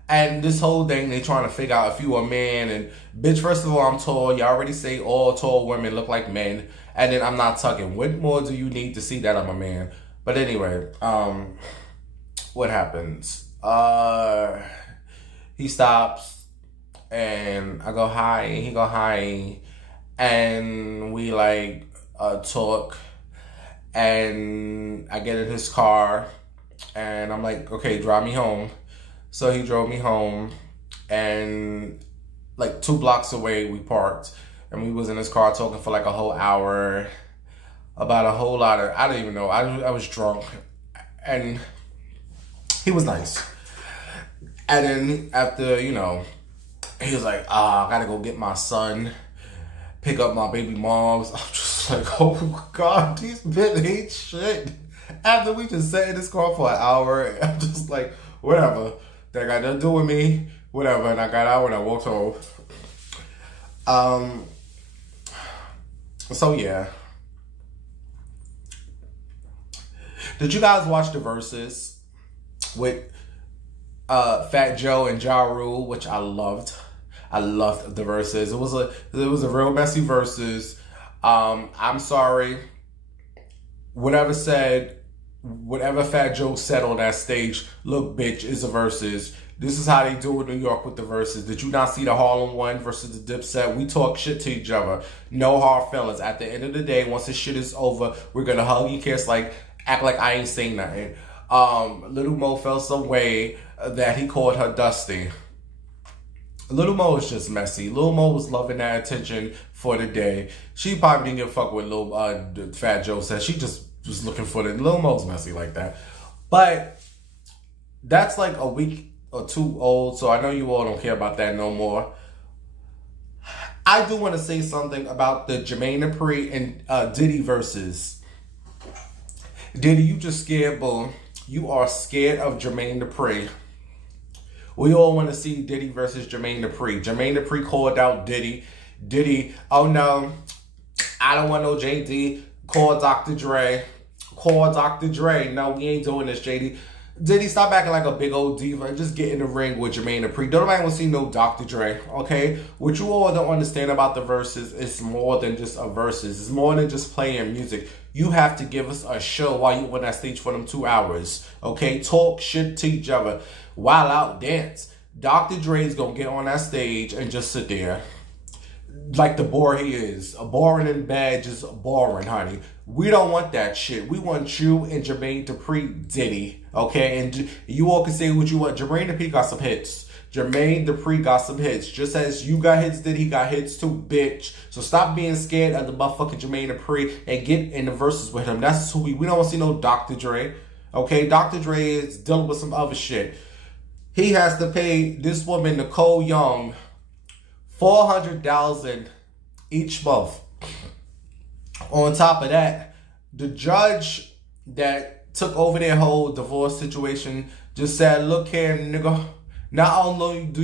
And this whole thing, they trying to figure out if you a man. And bitch, first of all, I'm tall. You already say all tall women look like men. And then I'm not tucking. What more do you need to see that I'm a man? But anyway, what happens? He stops. And I go, hi. And he go, hi. And we talk. And I get in his car. And I'm like, okay, drive me home. So he drove me home, and 2 blocks away we parked, and we was in his car talking for a whole hour about a whole lot of, I don't even know, I was drunk, and he was nice. And then after, he was like, I gotta go get my son, pick up my baby moms. I'm just like, oh God, these men ain't shit. After we just sat in this car for an hour, I'm just like, whatever. That got nothing to do with me, whatever. And I got out and I walked home. So yeah. Did you guys watch the verses with Fat Joe and Ja Rule, which I loved? I loved the verses. It was a real messy verses. I'm sorry. Whatever Fat Joe said on that stage, look, bitch, it's a versus. This is how they do in New York with the verses. Did you not see the Harlem one versus the Dipset? We talk shit to each other. No hard feelings. At the end of the day, once this shit is over, we're going to hug and kiss, act like I ain't saying nothing. Little Mo felt some way that he called her Dusty. Little Mo is just messy. Little Mo was loving that attention for the day. She probably didn't give a fuck what Fat Joe said. She just was looking for it. Lil Mo's messy like that. But that's a week or 2 old, so I know you all don't care about that no more. I do want to say something about the Jermaine Dupri and Diddy versus. Diddy, you just scared, boo. You are scared of Jermaine Dupri. We all want to see Diddy versus Jermaine Dupri. Jermaine Dupri called out Diddy. Diddy, oh no, I don't want no JD. Call Dr. Dre. Call Dr. Dre. No, we ain't doing this, JD. Diddy, stop acting like a big old diva and just get in the ring with Jermaine Dupri. Don't nobody want to see no Dr. Dre, okay? What you all don't understand about the verses, it's more than just a verses. It's more than just playing music. You have to give us a show while you on that stage for them 2 hours. Okay? Talk shit to each other. Wild out, dance. Dr. Dre's gonna get on that stage and just sit there. Like the bore he is. Boring and bad, just boring, honey. We don't want that shit. We want you and Jermaine Dupri Diddy. Okay? And you all can say what you want. Jermaine Dupri got some hits. Jermaine Dupri got some hits. Just as you got hits, Diddy got hits too, bitch. So stop being scared of the motherfucking Jermaine Dupri and get in the verses with him. That's who we don't want to see no Dr. Dre. Okay? Dr. Dre is dealing with some other shit. He has to pay this woman, Nicole Young, $400,000 each month. On top of that, the judge that took over their whole divorce situation just said, look here, nigga, not only do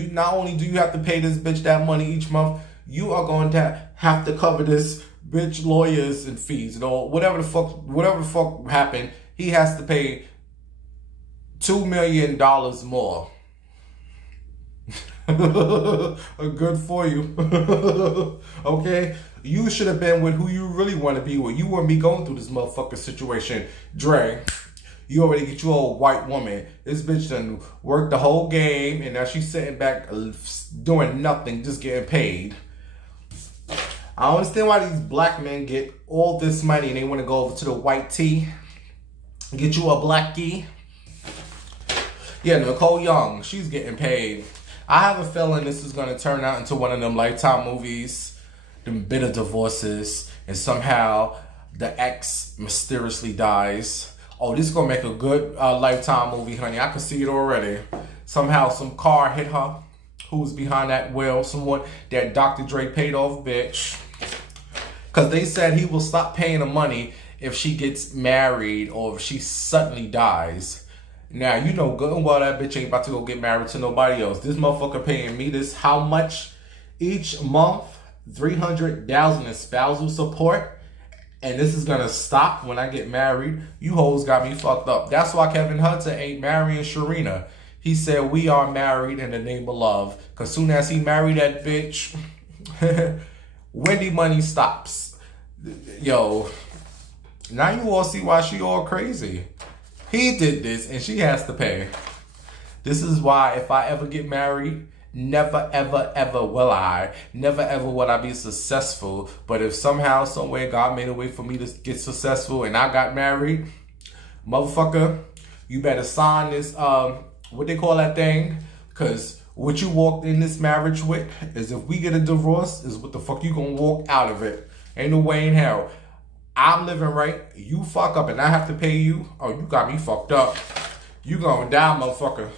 you have to pay this bitch that money each month, you are going to have to cover this bitch lawyers and fees, you know, whatever the fuck happened. He has to pay $2 million more. Good for you. Okay? You should have been with who you really want to be with. You and me going through this motherfucking situation. Dre, you already get your old white woman. This bitch done worked the whole game, and now she's sitting back doing nothing, just getting paid. I don't understand why these black men get all this money and they want to go over to the white tee, get you a blackie. Yeah, Nicole Young, she's getting paid. I have a feeling this is going to turn out into one of them Lifetime movies, them bitter divorces, and somehow the ex mysteriously dies. Oh, this is going to make a good Lifetime movie, honey. I can see it already. Somehow some car hit her. Who's behind that wheel? Someone that Dr. Dre paid off, bitch. Because they said he will stop paying the money if she gets married or if she suddenly dies. Now, you know good and well that bitch ain't about to go get married to nobody else. This motherfucker paying me this how much each month? $300,000 in spousal support. And this is going to stop when I get married. You hoes got me fucked up. That's why Kevin Hunter ain't marrying Sharina. He said we are married in the name of love. Because soon as he married that bitch, Wendy money stops. Yo, now you all see why she all crazy. He did this and she has to pay. This is why if I ever get married, never, ever, ever will I. Never, ever will I be successful. But if somehow, somewhere, God made a way for me to get successful and I got married, motherfucker, you better sign this, what they call that thing? Because what you walked in this marriage with is if we get a divorce, is what the fuck you gonna walk out of it. Ain't no way in hell. I'm living right, you fuck up and I have to pay you. Oh, you got me fucked up. You gonna die, motherfucker.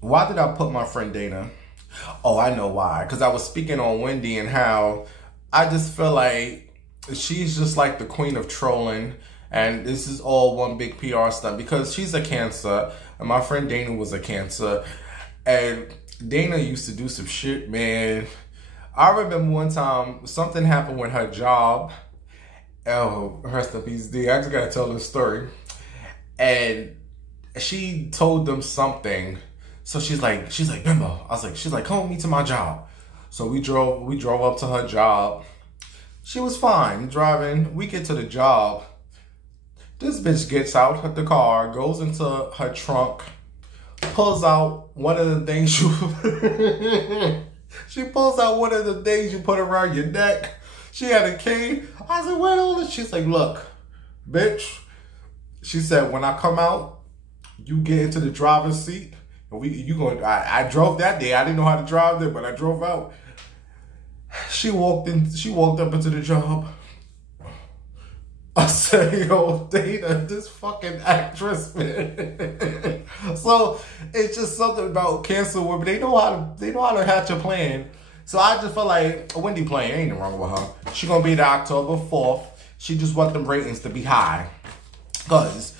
Why did I put my friend Dana? Oh, I know why. Because I was speaking on Wendy and how I just feel like she's just like the queen of trolling. And this is all one big PR stunt because she's a Cancer. And my friend Dana was a Cancer. And Dana used to do some shit, man. I remember one time something happened with her job. Oh, rest in peace, D. I just gotta tell this story. And she told them something. So she's like, Bimbo. She's like, come with me to my job. So we drove up to her job. She was fine driving. We get to the job. This bitch gets out of the car, goes into her trunk, pulls out one of the things she pulls out one of the things you put around your neck. She had a key. I said, where all this? She's like, look, bitch. She said, when I come out, you get into the driver's seat. And I drove that day. I didn't know how to drive there, but I drove out. She walked up into the job. I said, yo, Dana, this fucking actress, man. So it's just something about Cancer women. They know how to hatch a plan. So I just feel like Wendy playing, ain't nothing wrong with her. She gonna be there October 4th. She just want them ratings to be high. Cause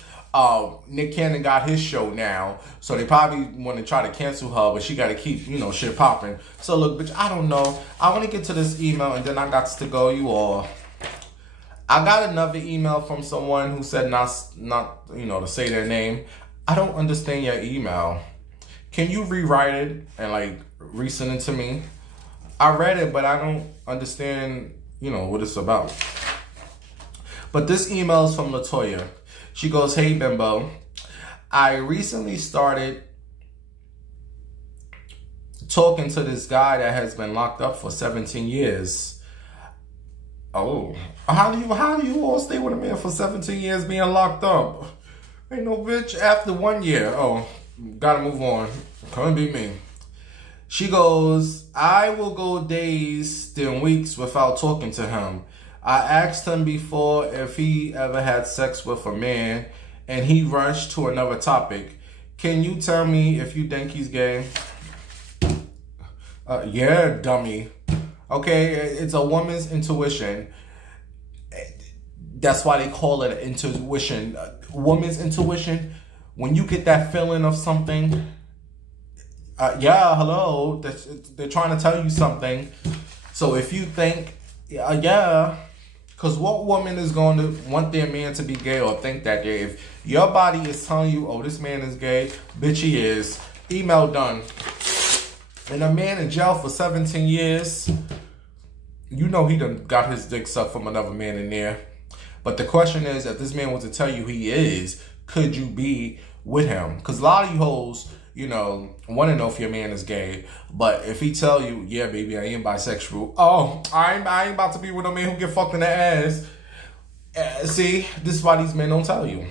Nick Cannon got his show now, so they probably want to try to cancel her, but she got to keep, you know, shit popping. So look, bitch, I don't know. I want to get to this email, and then I got to go. You all. I got another email from someone who said not you know, to say their name. I don't understand your email. can you rewrite it and like resend it to me? I read it, but I don't understand, you know, what it's about. But this email is from Latoya. She goes, hey, Bimbo. I recently started talking to this guy that has been locked up for 17 years. Oh, how do you all stay with a man for 17 years being locked up? Ain't no bitch after 1 year. Oh, gotta move on. Couldn't be me. She goes, I will go days, then weeks without talking to him. I asked him before if he ever had sex with a man, and he rushed to another topic. Can you tell me if you think he's gay? Yeah, dummy. Okay, it's a woman's intuition. That's why they call it intuition. Woman's intuition, when you get that feeling of something, yeah, hello, they're trying to tell you something. So if you think, yeah, because what woman is going to want their man to be gay or think that gay? If your body is telling you, oh, this man is gay, bitch, he is. Email done. And a man in jail for 17 years, you know he done got his dick sucked from another man in there. But the question is, if this man was to tell you he is, could you be with him? Because a lot of you hoes, you know, want to know if your man is gay. But if he tell you, yeah, baby, I am bisexual. Oh, I ain't about to be with a man who get fucked in the ass. See, this is why these men don't tell you.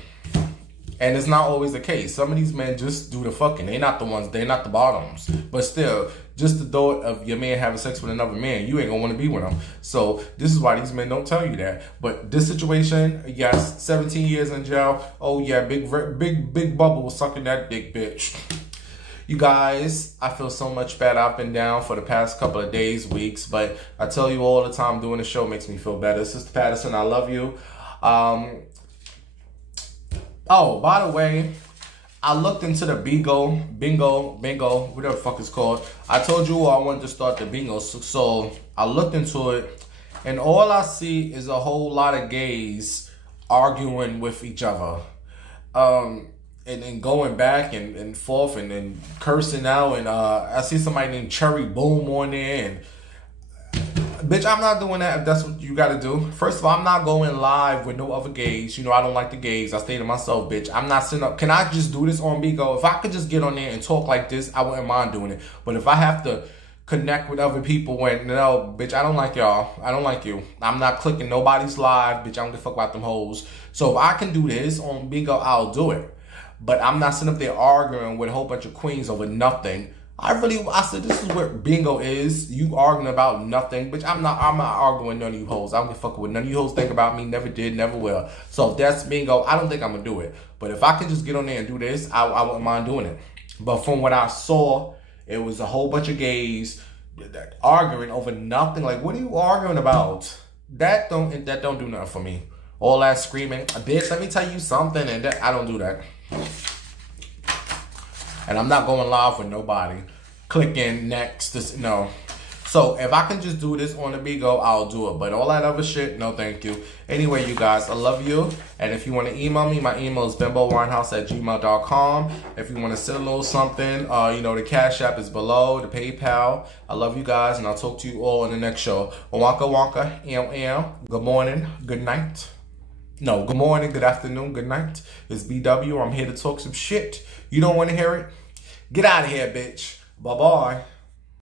And it's not always the case. Some of these men just do the fucking. They're not the ones. They're not the bottoms. But still, just the thought of your man having sex with another man, you ain't gonna want to be with him. So this is why these men don't tell you that. But this situation, yes, 17 years in jail. Oh yeah, big bubble was sucking that dick, bitch. You guys, I feel so much better. I've been down for the past couple of days, weeks, but I tell you all the time, doing the show makes me feel better. Sister Patterson, I love you. Oh, by the way, I looked into the bingo, whatever the fuck it's called. I told you I wanted to start the bingo, so I looked into it, and all I see is a whole lot of gays arguing with each other. And then going back and forth and then cursing out. And I see somebody named Cherry Boom on there. And bitch, I'm not doing that if that's what you got to do. First of all, I'm not going live with no other gays. You know, I don't like the gays. I stay to myself, bitch. I'm not sitting up. Can I just do this on Bigo? If I could just get on there and talk like this, I wouldn't mind doing it. But if I have to connect with other people when, no, bitch, I don't like y'all. I don't like you. I'm not clicking nobody's live, bitch. I don't give a fuck about them hoes. So if I can do this on Bigo, I'll do it. But I'm not sitting up there arguing with a whole bunch of queens over nothing. I said, this is what bingo is. You arguing about nothing. Bitch, I'm not arguing with none of you hoes. I don't give a fuck what none of you hoes think about me. Never did, never will. So if that's bingo, I don't think I'm going to do it. But if I can just get on there and do this, I wouldn't mind doing it. But from what I saw, it was a whole bunch of gays arguing over nothing. Like, what are you arguing about? That don't do nothing for me. All that screaming, bitch, let me tell you something, and I don't do that. And I'm not going live with nobody. Clicking next, no. So if I can just do this on the Bigo, I'll do it. But all that other shit, no thank you. Anyway, you guys, I love you. And if you want to email me, my email is bimbowinehouse@gmail.com. If you want to send a little something, you know, the Cash App is below, the PayPal. I love you guys, and I'll talk to you all in the next show. Wonka wonka, good morning, good night. No, good morning, good afternoon, good night. It's BW. I'm here to talk some shit. You don't want to hear it? Get out of here, bitch. Bye-bye.